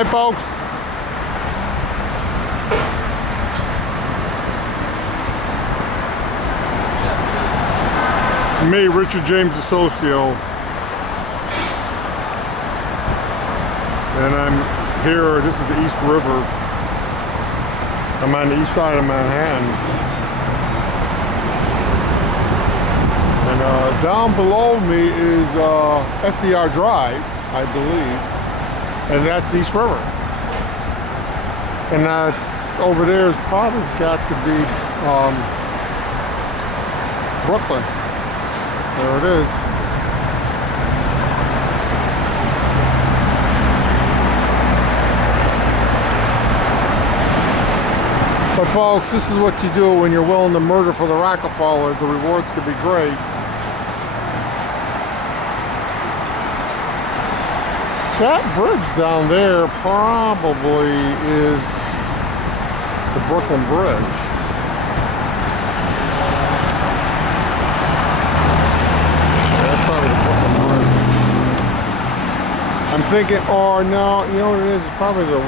Hi, folks. It's me, Richard James DeSocio. And I'm here, this is the East River. I'm on the east side of Manhattan. And down below me is FDR Drive, I believe. And that's the East River. And that's over there is probably got to be Brooklyn. There it is. But folks, this is what you do when you're willing to murder for the Rockefeller. The rewards could be great. That bridge down there probably is the Brooklyn Bridge. Yeah, that's probably the Brooklyn Bridge. I'm thinking, or no, you know what it is? It's probably the,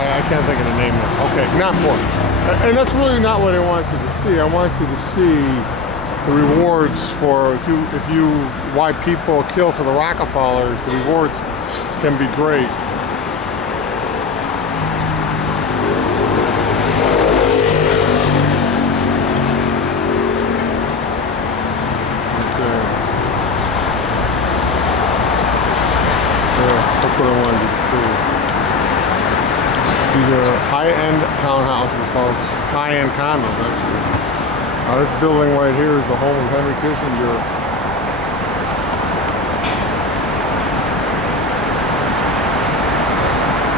I can't think of the name of it. Okay, not important. And that's really not what I want you to see. I want you to see the rewards for if you why people kill for the Rockefellers. The rewards can be great. Okay. Yeah, that's what I wanted you to see. These are high-end townhouses, folks. High-end condos, actually. This building right here is the home of Henry Kissinger.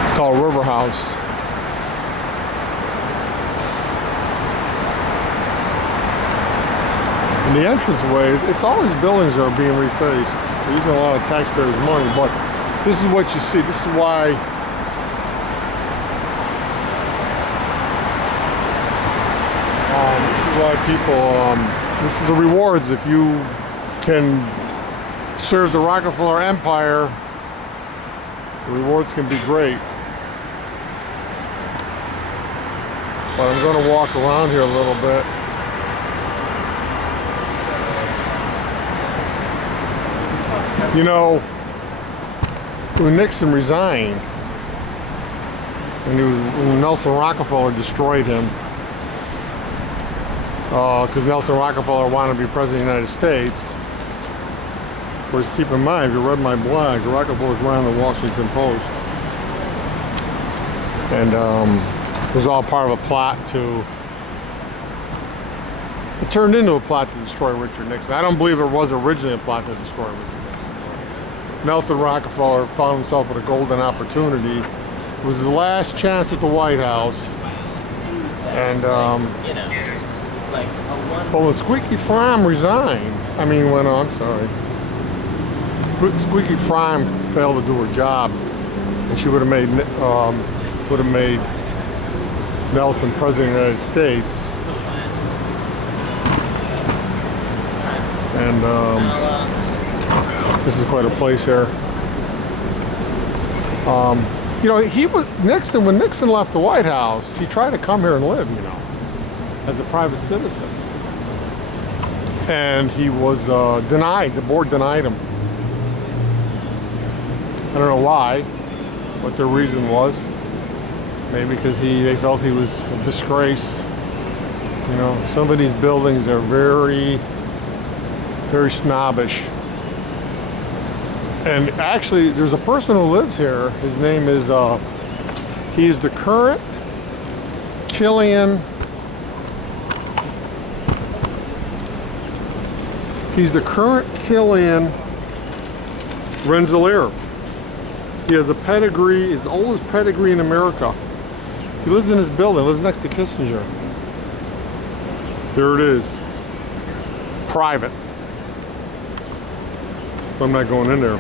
It's called Riverhouse. And the entranceway, it's all these buildings that are being refaced. They're using a lot of taxpayers' money, but this is what you see. This is why people, this is the rewards. If you can serve the Rockefeller Empire, the rewards can be great. But I'm going to walk around here a little bit. You know, when Nixon resigned, when Nelson Rockefeller destroyed him, because Nelson Rockefeller wanted to be president of the United States. Of course, keep in mind, if you read my blog, the Rockefellers ran the Washington Post. And it was all part of a plot it turned into a plot to destroy Richard Nixon. I don't believe it was originally a plot to destroy Richard Nixon. Nelson Rockefeller found himself with a golden opportunity. It was his last chance at the White House. And but when Squeaky Fromm resigned, Squeaky Fromm failed to do her job, and she would have made Nelson president of the United States. And this is quite a place here. You know, when Nixon left the White House, he tried to come here and live, you know, as a private citizen. And he was denied. The board denied him. I don't know why, what their reason was. Maybe because they felt he was a disgrace. You know, some of these buildings are very, very snobbish. And actually, there's a person who lives here. His name is, he is the current Killian. He's the current Killian Rensselaer. He has a pedigree, his oldest pedigree in America. He lives in this building, lives next to Kissinger. There it is. Private. So I'm not going in there.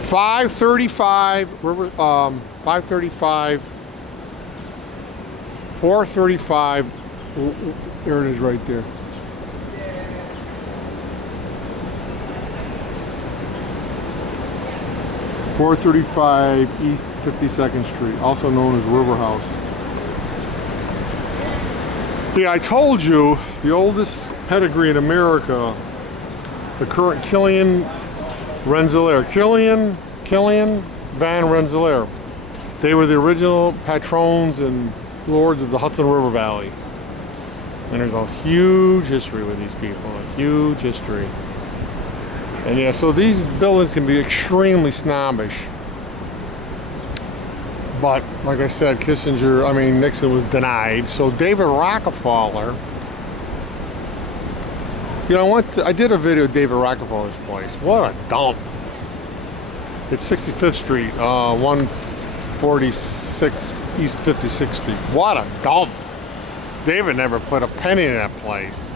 535, 535, 435, there it is right there. 435 East 52nd Street, also known as Riverhouse. Yeah, I told you, the oldest pedigree in America, the current Killian Van Rensselaer. They were the original patrons and lords of the Hudson River Valley. And there's a huge history with these people, a huge history. And yeah, so these buildings can be extremely snobbish. But like I said, Nixon was denied. So David Rockefeller, you know what? I did a video of David Rockefeller's place. What a dump. It's 65th Street, 146 East 56th Street. What a dump. David never put a penny in that place.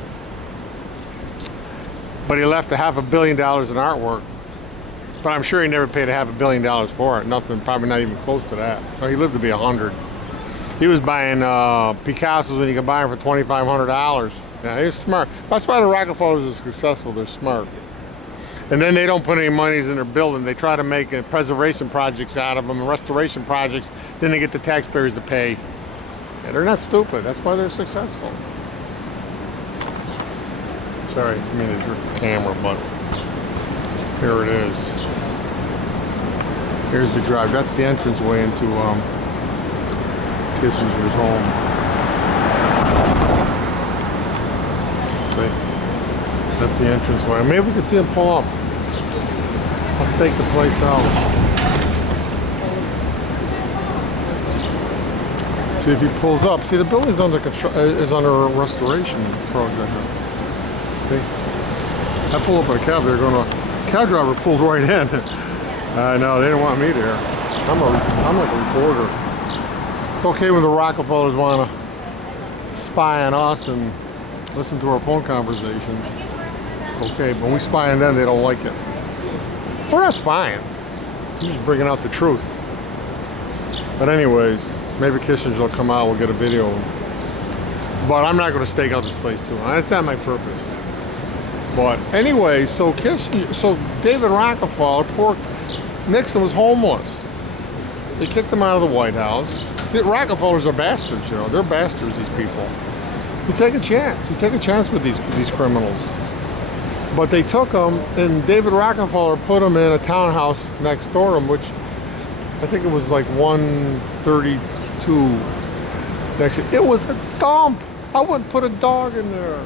But he left $500 million in artwork. But I'm sure he never paid $500 million for it. Nothing, probably not even close to that. Well, he lived to be 100. He was buying Picassos when you could buy them for $2,500. Yeah, he's smart. That's why the Rockefellers are successful. They're smart. And then they don't put any monies in their building. They try to make preservation projects out of them and restoration projects. Then they get the taxpayers to pay. Yeah, they're not stupid. That's why they're successful. Sorry, I mean to jerk the camera, but here it is. Here's the drive. That's the entranceway into Kissinger's home. See? That's the entranceway. Maybe we can see him pull up. Let's take the place out. See if he pulls up. See, the building's under under a restoration project. See? I pull up in a cab. They're going to. Cab driver pulled right in. No, they didn't want me there. I'm like a reporter. It's okay when the Rockefellers want to spy on us and listen to our phone conversations. Okay, but when we spy on them, they don't like it. We're not spying. I'm just bringing out the truth. But anyways, maybe Kissinger will come out. We'll get a video. But I'm not going to stake out this place too long. That's not my purpose. But anyway, so David Rockefeller, poor Nixon was homeless. They kicked him out of the White House. The Rockefellers are bastards, you know. They're bastards, these people. You take a chance. You take a chance with these criminals. But they took him, and David Rockefeller put him in a townhouse next door to him, which I think it was like 132 next. It was a dump. I wouldn't put a dog in there.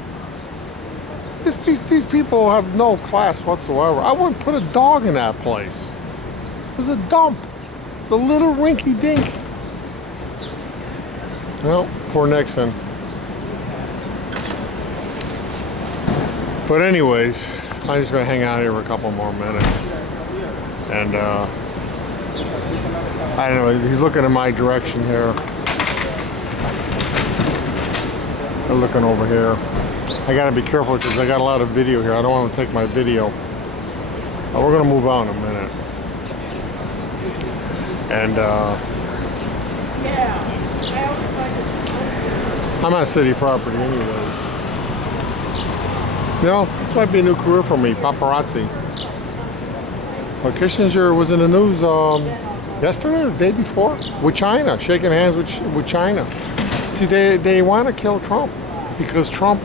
These people have no class whatsoever. I wouldn't put a dog in that place. It was a dump. It's a little rinky-dink. Well, poor Nixon. But anyways, I'm just going to hang out here for a couple more minutes. And, I don't know, he's looking in my direction here. They're looking over here. I gotta be careful because I got a lot of video here. I don't want to take my video. We're gonna move out in a minute. And I'm on city property anyways. You know, this might be a new career for me, paparazzi. But Kissinger was in the news yesterday or the day before with China, shaking hands with China. See, they want to kill Trump because Trump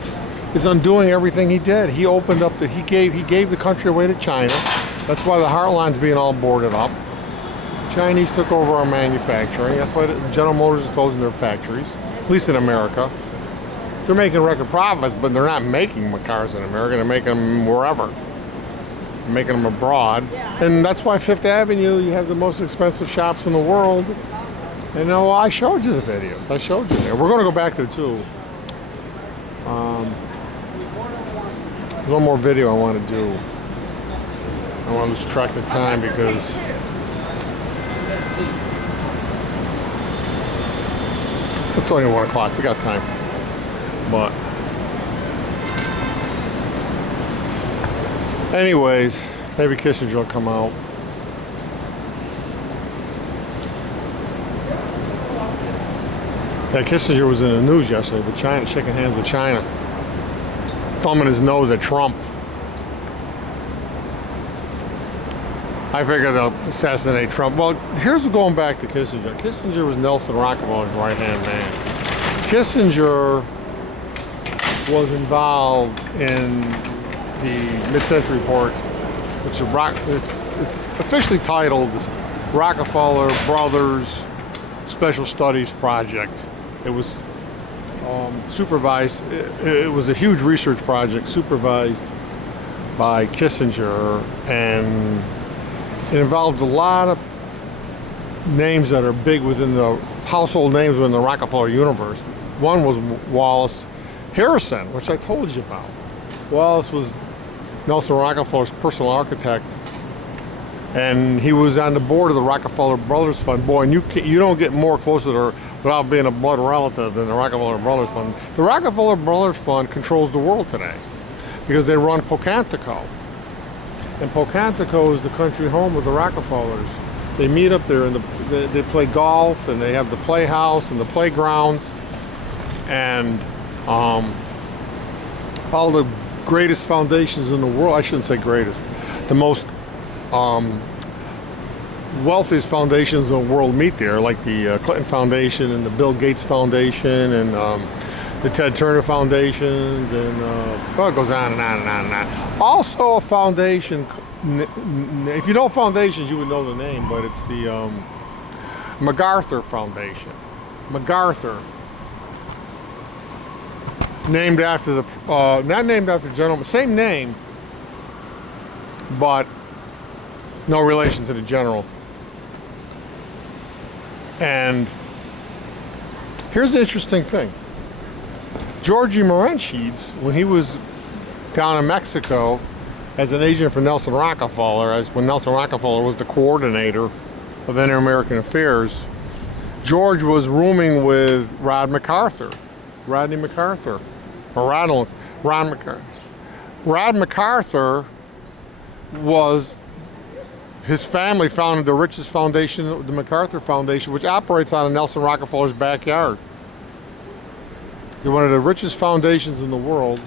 is undoing everything he did. He opened up he gave the country away to China. That's why the Heartline's being all boarded up. Chinese took over our manufacturing. That's why General Motors is closing their factories, at least in America. They're making record profits, but they're not making cars in America. They're making them wherever. They're making them abroad. And that's why Fifth Avenue, you have the most expensive shops in the world. And I showed you the videos. I showed you there. We're going to go back there too. One more video I want to do. I want to lose track of time because it's only 1 o'clock. We got time. But anyways, maybe Kissinger will come out. Yeah, Kissinger was in the news yesterday with China, shaking hands with China. Thumbing his nose at Trump. I figured they'll assassinate Trump. Well, here's going back to Kissinger. Kissinger was Nelson Rockefeller's right-hand man. Kissinger was involved in the Mid-Century Report, which is it's officially titled the Rockefeller Brothers Special Studies Project. It was supervised. It was a huge research project supervised by Kissinger, and it involved a lot of names that are big within the household names within the Rockefeller universe. One was Wallace Harrison, which I told you about. Wallace was Nelson Rockefeller's personal architect, and he was on the board of the Rockefeller Brothers Fund. Boy, and you don't get more closer to her without being a blood relative than the Rockefeller Brothers Fund. The Rockefeller Brothers Fund controls the world today because they run Pocantico. And Pocantico is the country home of the Rockefellers. They meet up there and they play golf, and they have the playhouse and the playgrounds, and all the greatest foundations in the world. I shouldn't say greatest. The most wealthiest foundations in the world meet there, like the Clinton Foundation and the Bill Gates Foundation and the Ted Turner Foundations, and well, it goes on and on and on and on. Also a foundation, if you know foundations, you would know the name, but it's the MacArthur Foundation. MacArthur. Named after the, not named after the gentleman, same name, but no relation to the general. And here's the interesting thing. Georgie Morenschitz, when he was down in Mexico as an agent for Nelson Rockefeller, when Nelson Rockefeller was the coordinator of Inter-American Affairs, George was rooming with Rodney MacArthur. Rod MacArthur. Rod MacArthur was, his family founded the richest foundation, the MacArthur Foundation, which operates out of Nelson Rockefeller's backyard. They're one of the richest foundations in the world.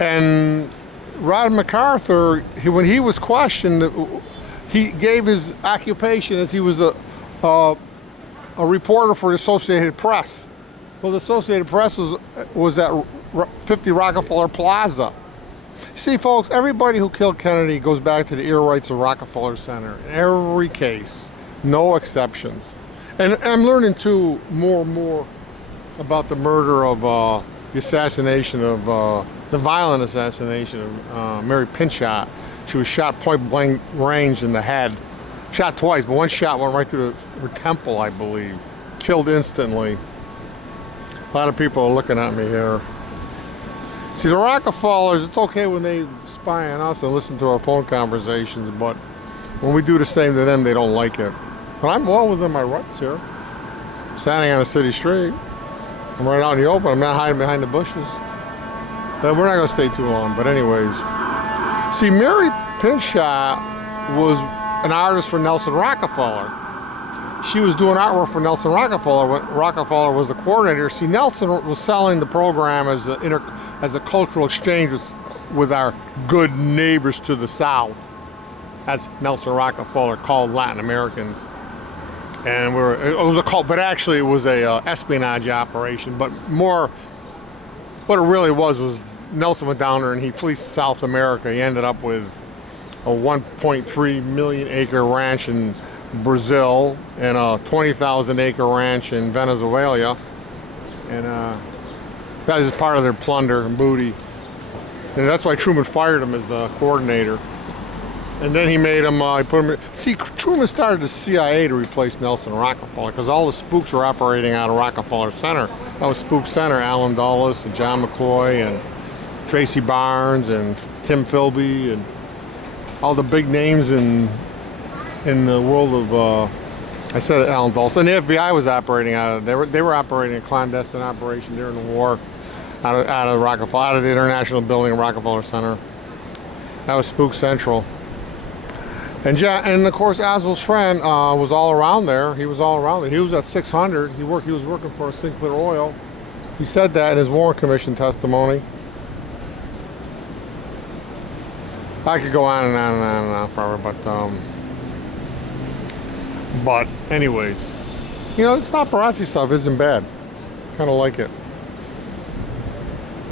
And Rod MacArthur, when he was questioned, he gave his occupation as he was a reporter for the Associated Press. Well, the Associated Press was at 50 Rockefeller Plaza. See, folks, everybody who killed Kennedy goes back to the ear rights of Rockefeller Center. In every case, no exceptions. And I'm learning, too, more and more about the murder of the assassination of, the violent assassination of Mary Pinchot. She was shot point blank range in the head. Shot twice, but one shot went right through her temple, I believe. Killed instantly. A lot of people are looking at me here. See, the Rockefellers, it's okay when they spy on us and listen to our phone conversations, but when we do the same to them, they don't like it. But I'm well within my rights here. Standing on a city street. I'm right out in the open. I'm not hiding behind the bushes. But we're not going to stay too long. But anyways, see, Mary Pinchot was an artist for Nelson Rockefeller. She was doing artwork for Nelson Rockefeller when Rockefeller was the coordinator. See, Nelson was selling the program as a cultural exchange with our good neighbors to the south, as Nelson Rockefeller called Latin Americans. And it was a cult, but actually it was a espionage operation. But more, what it really was Nelson went down there and he fleeced South America. He ended up with a 1.3 million acre ranch in Brazil and a 20,000 acre ranch in Venezuela, and that is part of their plunder and booty, and that's why Truman fired him as the coordinator. And then he made him, he put him. See, Truman started the CIA to replace Nelson Rockefeller because all the spooks were operating out of Rockefeller Center. That was Spook Center. Allen Dulles and John McCoy and Tracy Barnes and Tim Philby and all the big names in the world of, I said Allen Dulles, and the FBI was operating out of, they were operating a clandestine operation during the war out of Rockefeller, out of the International Building in Rockefeller Center. That was Spook Central. And of course Oswald's friend was all around there. He was all around there. He was at 600. He was working for Sinclair Oil. He said that in his Warren Commission testimony. I could go on and on and on and on forever, but anyways, you know, this paparazzi stuff isn't bad. Kind of like it.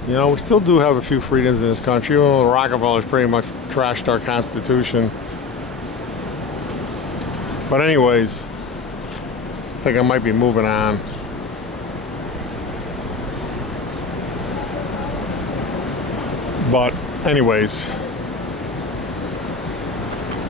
You know, we still do have a few freedoms in this country, even though the Rockefellers pretty much trashed our Constitution. But anyways, I think I might be moving on. But anyways,